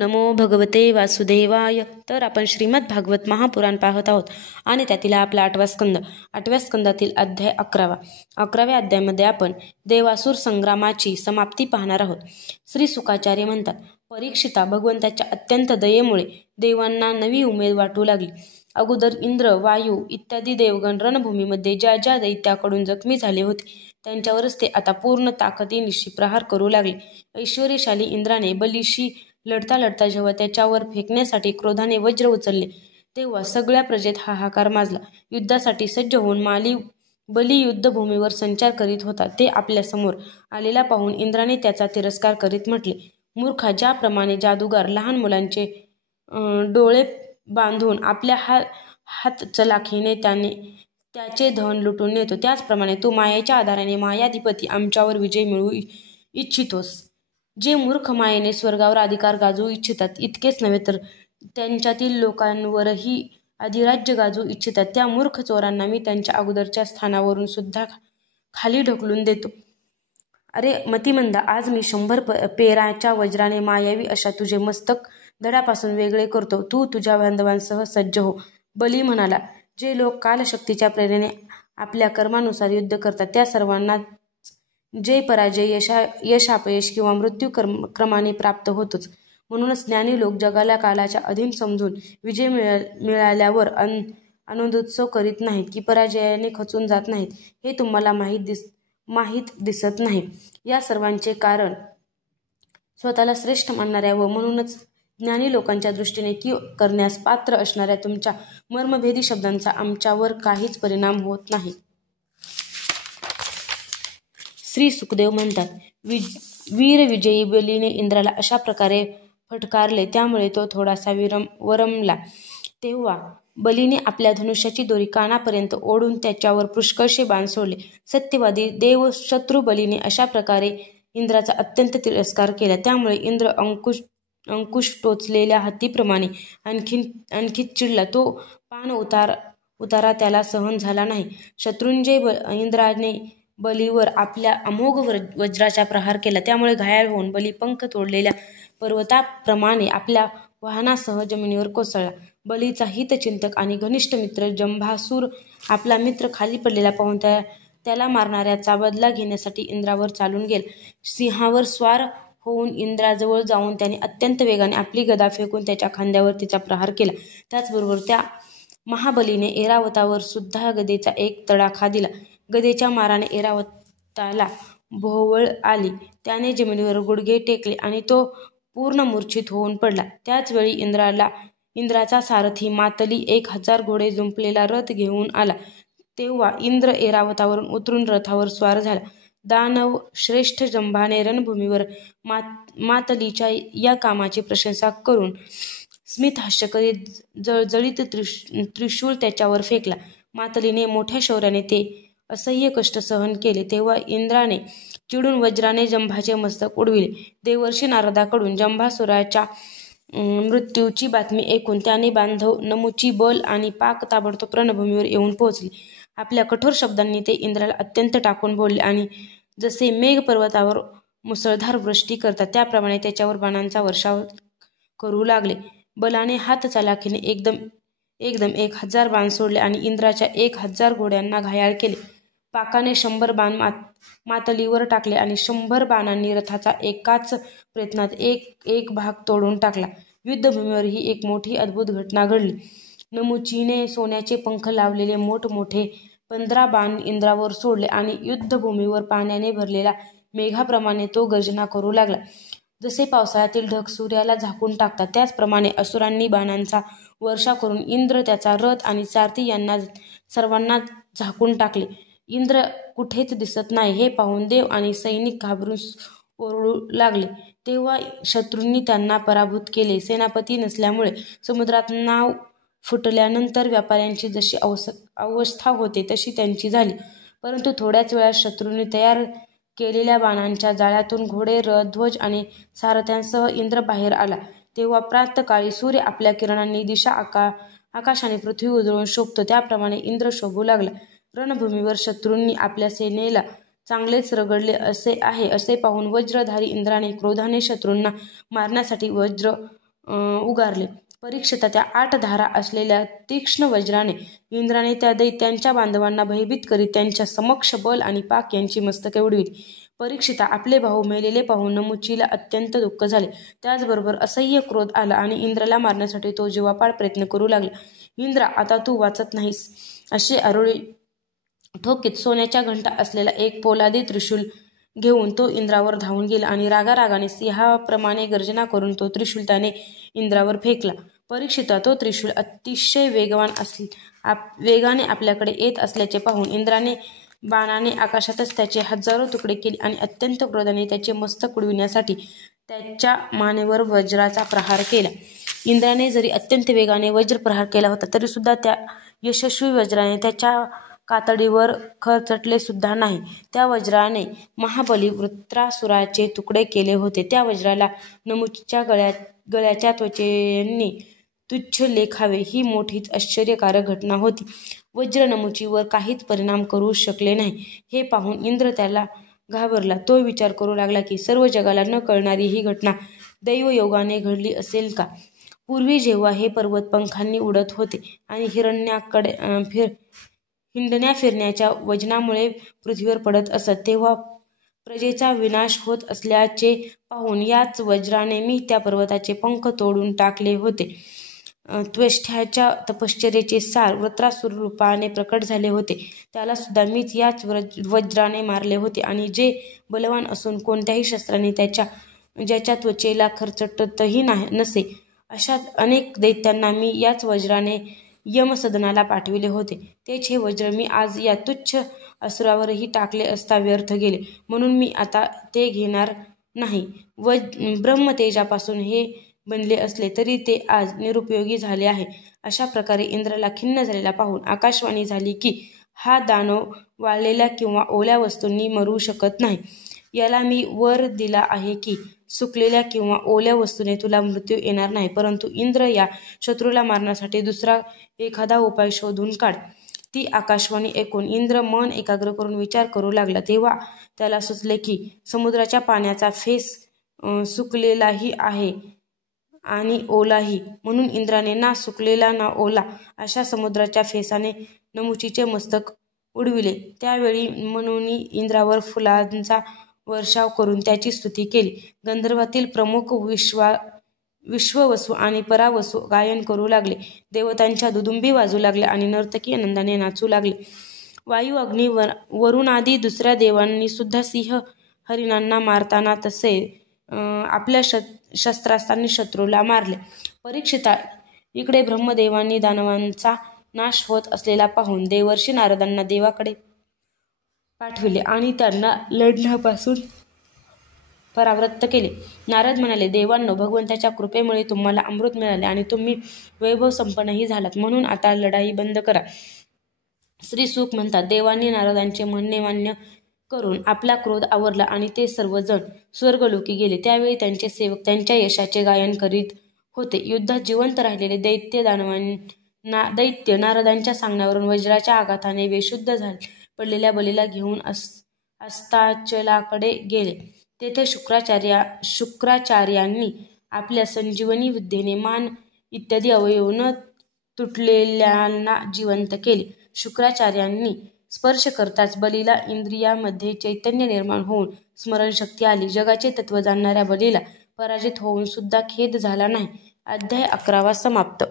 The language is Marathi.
नमो भगवते वासुदेवाय. तर आपण श्रीमद भागवत महापुराण पाहत आहोत आणि त्यातील आपला 8वा स्कंद. 8व्या स्कंदातील अध्याय 11वा. 11व्या अध्यायामध्ये आपण देवासुर संग्रामाची समाप्ती पाहणार आहोत. श्री सुकाचार्य म्हणतात, परीक्षिता, भगवंताच्या अत्यंत दयेमुळे देवांना नवी उमेद वाटू लागली. अगोदर इंद्र, वायू इत्यादी देवगण रणभूमीमध्ये ज्या ज्या दैत्याकडून जखमी झाले होते त्यांच्यावरच ते आता पूर्ण ताकदीनिशी प्रहार करू लागले. ऐश्वर्यशाली इंद्राने बलीशी लढता लढता जेव्हा त्याच्यावर फेकण्यासाठी क्रोधाने वज्र उचलले तेव्हा सगळ्या प्रजेत हाहाकार माजला. युद्धासाठी सज्ज होऊन बली युद्धभूमीवर संचार करीत होता. ते आपल्या समोर आलेला पाहून इंद्राने त्याचा तिरस्कार करीत म्हटले, मूर्खा, ज्याप्रमाणे जादूगार लहान मुलांचे डोळे बांधून आपल्या हातचलाखीने त्याचे धन लुटून नेतो, त्याचप्रमाणे तू मायेच्या आधाराने मायाधिपती आमच्यावर विजय मिळवू इच्छितोस. जे मूर्ख मायेने स्वर्गावर अधिकार गाजवू इच्छितात, इतकेच नव्हे तर त्यांच्यातील लोकांवरही अधिराज्य गाजवू इच्छितात, त्या मूर्ख चोरांना मी त्यांच्या अगोदरच्या स्थानावरून सुद्धा खाली ढकलून देतो. अरे मतिमंदा, आज मी 100 पेराच्या वज्राने मायावी अशा तुझे मस्तक धडापासून वेगळे करतो. तू तुझ्या बांधवांसह सज्ज हो. बली म्हणाला, जे लोक कालशक्तीच्या प्रेरणेने आपल्या कर्मानुसार युद्ध करतात त्या सर्वांना जय पराजय, यश अपयश किंवा मृत्यू क्रमाने प्राप्त होतोच. म्हणूनच ज्ञानी लोक जगाला कालाच्या अधीन समजून विजय मिळाल्यावर आनंदोत्सव करीत नाहीत की पराजयाने खचून जात नाहीत, हे तुम्हाला माहीत दिसत नाही. या सर्वांचे कारण स्वतःला श्रेष्ठ मानणाऱ्या व म्हणूनच ज्ञानी लोकांच्या दृष्टीने की करण्यास पात्र असणाऱ्या तुमच्या मर्मभेदी शब्दांचा आमच्यावर काहीच परिणाम होत नाही. श्री सुखदेव म्हणतात, वीर विजयी बलीने इंद्राला अशा प्रकारे फटकारले त्यामुळे तो थोडासा वरमला. तेव्हा बलीने आपल्या धनुष्याची दोरी कानापर्यंत ओढून त्याच्यावर पुष्कळशे बाण सोडले. सत्यवादी देव शत्रू बलीने अशा प्रकारे इंद्राचा अत्यंत तिरस्कार केला. त्यामुळे इंद्र अंकुश टोचलेल्या हत्तीप्रमाणे आणखी चिडला. तो पान उतारा त्याला सहन झाला नाही. शत्रुंजय इंद्राने बलीवर आपल्या अमोघ वज्राचा प्रहार केला. त्यामुळे घायाळ होऊन बली पंख तोडलेल्या पर्वताप्रमाणे आपल्या वाहनासह जमिनीवर कोसळला. बलीचा हितचिंतक आणि घनिष्ठ मित्र जंभासूर आपला मित्र खाली पडलेला पाहून त्याला मारणाऱ्याचा बदला घेण्यासाठी इंद्रावर चालून गेला. सिंहावर स्वार होऊन इंद्राजवळ जाऊन त्याने अत्यंत वेगाने आपली गदा फेकून त्याच्या खांद्यावर तिचा प्रहार केला. त्याचबरोबर त्या महाबलीने ऐरावतावर सुद्धा गदेचा एक तडाखा दिला. गदेच्या माराने ऐरावताला भोवळ आली. त्याने जमिनीवर गुडघे टेकले आणि तो पूर्ण मूर्छित होऊन पडला. त्याच वेळी इंद्राचा सारथी मातली 1000 घोडे जुंपलेला रथ घेऊन आला. तेव्हा इंद्र ऐरावतावरून उतरून रथावर स्वार झाला. दानव श्रेष्ठ जंभाने रणभूमीवर मातलीच्या या कामाची प्रशंसा करून स्मितहास्य करीत जळजळीत त्रिशूळ त्याच्यावर फेकला. मातलीने मोठ्या शौर्याने ते असह्य कष्ट सहन केले. तेव्हा इंद्राने चिडून वज्राने जंभाचे मस्तक उडविले. देवर्षी नारदाकडून जंभासुराच्या मृत्यूची बातमी ऐकून त्याने बांधव नमुची बल आणि पाक ताबडतोब रणभूमीवर येऊन पोहोचले. आपल्या कठोर शब्दांनी ते इंद्राला अत्यंत टाकून बोलले आणि जसे मेघ पर्वतावर मुसळधार वृष्टी करतात त्याप्रमाणे त्याच्यावर बाणांचा वर्षाव करू लागले. बलाने हातचालाखीने एकदम 1000 बाण सोडले आणि इंद्राच्या 1000 घोड्यांना घायाळ केले. पाकाने 100 बाण मातलीवर टाकले आणि 100 बाणांनी रथाचा एकाच प्रयत्नात एक भाग तोडून टाकला. युद्धभूमीवर ही एक मोठी अद्भुत घटना घडली. नमुचीने सोन्याचे पंख लावलेले मोठमोठे 15 बाण इंद्रावर सोडले आणि युद्धभूमीवर पाण्याने भरलेला मेघाप्रमाणे तो गर्जना करू लागला. जसे पावसाळ्यातील ढग सूर्याला झाकून टाकतात त्याचप्रमाणे असुरांनी बाणांचा वर्षाव करून इंद्र, त्याचा रथ आणि सारथी यांना सर्वांना झाकून टाकले. इंद्र कुठेच दिसत नाही हे पाहून देव आणि सैनिक घाबरून ओरडू लागले. तेव्हा शत्रूंनी त्यांना पराभूत केले. सेनापती नसल्यामुळे समुद्रात नाव फुटल्यानंतर व्यापाऱ्यांची जशी अवस्था होते तशी त्यांची झाली. परंतु थोड्याच वेळात शत्रूंनी तयार केलेल्या बाणांच्या जाळ्यातून घोडे, रथ, ध्वज आणि सारथ्यांसह इंद्र बाहेर आला. तेव्हा प्रातःकाळी सूर्य आपल्या किरणांनी दिशा आकाशाने पृथ्वी उजळून शोभतो त्याप्रमाणे इंद्र शोभू लागला. रणभूमीवर शत्रूंनी आपल्या सेनेला चांगलेच रगडले असे पाहून वज्रधारी इंद्राने क्रोधाने शत्रूंना मारण्यासाठी वज्र उगारले. परीक्षिता त्या 8 धारा असलेल्या तीक्ष्ण वज्राने इंद्राने त्या दैत्यांच्या बांधवांना भयभीत करीत त्यांच्या समक्ष बल आणि पाक यांची मस्तके उडविली. परीक्षिता आपले भाऊ मेलेले पाहून नमुचीला अत्यंत दुःख झाले. त्याचबरोबर असह्य क्रोध आला आणि इंद्राला मारण्यासाठी तो जीवापाड प्रयत्न करू लागला. इंद्रा, आता तू वाचत नाहीस, असे आरोळी ठोकीत सोन्याच्या घंटा असलेला एक पोलादी त्रिशूल घेऊन तो इंद्रावर धावून गेला आणि रागारागाने सिंहाप्रमाणे गर्जना करून तो त्रिशूल त्याने इंद्रावर फेकला. परीक्षिता, तो त्रिशूल अतिशय वेगाने आपल्याकडे येत असल्याचे पाहून इंद्राने बाणाने आकाशातच त्याचे हजारो तुकडे केले आणि अत्यंत क्रोधाने त्याचे मस्तक उडविण्यासाठी त्याच्या मानेवर वज्राचा प्रहार केला. इंद्राने जरी अत्यंत वेगाने वज्र प्रहार केला होता तरी सुद्धा त्या यशस्वी वज्राने त्याच्या कातडीवर खरचटले सुद्धा नाही. त्या वज्राने महाबली वृत्रासुराचे तुकडे केले होते. त्या वज्राला नमुचीच्या गळ्याच्या त्वचेने तुच्छ लेखावे ही मोठीच आश्चर्यकारक घटना होती. वज्र नमुचीवर काहीच परिणाम करू शकले नाही. हे पाहून इंद्र त्याला घाबरला. तो विचार करू लागला की सर्व जगाला न कळणारी ही घटना दैवयोगाने घडली असेल का? पूर्वी जेव्हा हे पर्वत पंखांनी उडत होते आणि हिंडण्या फिरण्याच्या वजनामुळे पृथ्वीवर पडत असत, तेव्हा प्रजेचा विनाश होत असल्याचे पाहून याच वज्राने मी त्या पर्वताचे पंख तोडून टाकले होते. त्वष्ठ्याच्या तपश्चर्येचे सार वृत्रासुर रूपाने प्रकट झाले होते, त्याला सुद्धा मीच याच वज्राने मारले होते आणि जे बलवान असून कोणत्याही शस्त्राने ज्याच्या त्वचेला खरचटतही नसे, अशा अनेक दैत्यांना मी याच वज्राने यमसदनाला पाठविले होते. तेच हे वज्र मी आज या तुच्छ असुरावरही टाकले असता व्यर्थ गेले, म्हणून मी आता ते घेणार नाही. ब्रह्मतेजापासून हे बनले असले तरी ते आज निरुपयोगी झाले आहे. अशा प्रकारे इंद्राला खिन्न झालेला पाहून आकाशवाणी झाली की हा दानव वाळलेल्या किंवा ओल्या वस्तूंनी मरू शकत नाही. याला मी वर दिला आहे की सुकलेल्या किंवा ओल्या वस्तूने तुला मृत्यू येणार नाही, परंतु इंद्र, या शत्रूला मारण्यासाठी दुसरा एखादा उपाय शोधून काढ. ती आकाशवाणी ऐकून इंद्र मन एकाग्र करून विचार करू लागला. तेव्हा त्याला सुचले की समुद्राच्या पाण्याचा फेस सुकलेलाही आहे आणि ओलाही, म्हणून इंद्राने ना सुकलेला ना ओला अशा समुद्राच्या फेसाने नमुचीचे मस्तक उडविले. त्यावेळी मनूंनी इंद्रावर फुलांचा वर्षाव करून त्याची स्तुती केली. गंधर्वातील प्रमुख विश्ववसू आणि परावसू गायन करू लागले. देवतांच्या दुदुंबी वाजू लागल्या आणि नर्तकी आनंदाने नाचू लागले. वायू, अग्नी, वरुणादी दुसऱ्या देवांनी सुद्धा सिंह हरिणांना मारताना तसे आपल्या शस्त्रास्त्रांनी शत्रूला मारले. परीक्षिता, इकडे ब्रह्मदेवांनी दानवांचा नाश होत असलेला पाहून देवर्षी नारदांना देवाकडे पाठविले आणि त्यांना लढण्यापासून परावृत्त केले. नारद म्हणाले, देवांनो, भगवंताच्या कृपेमुळे तुम्हाला अमृत मिळाले आणि तुम्ही वैभव संपन्नही झालात, म्हणून आता लढाई बंद करा. श्री सुख म्हणतात, देवांनी नारदांचे म्हणणे मान्य करून आपला क्रोध आवरला आणि ते सर्वजण स्वर्गलोकी गेले. त्यावेळी त्यांचे सेवक त्यांच्या यशाचे गायन करीत होते. युद्धात जिवंत राहिलेले दैत्य नारदांच्या सांगण्यावरून वज्राच्या आघाताने बेशुद्ध पडलेल्या बलीला घेऊन अस्ताचलाकडे गेले. तेथे शुक्राचार्यांनी आपल्या संजीवनी विद्येने मान इत्यादी अवयव न तुटलेल्यांना जिवंत केले. शुक्राचार्यांनी स्पर्श करताच बलीला इंद्रियामध्ये चैतन्य निर्माण होऊन स्मरणशक्ती आली. जगाचे तत्व जाणणाऱ्या बलीला पराजित होऊन सुद्धा खेद झाला नाही. अध्याय 11 समाप्त.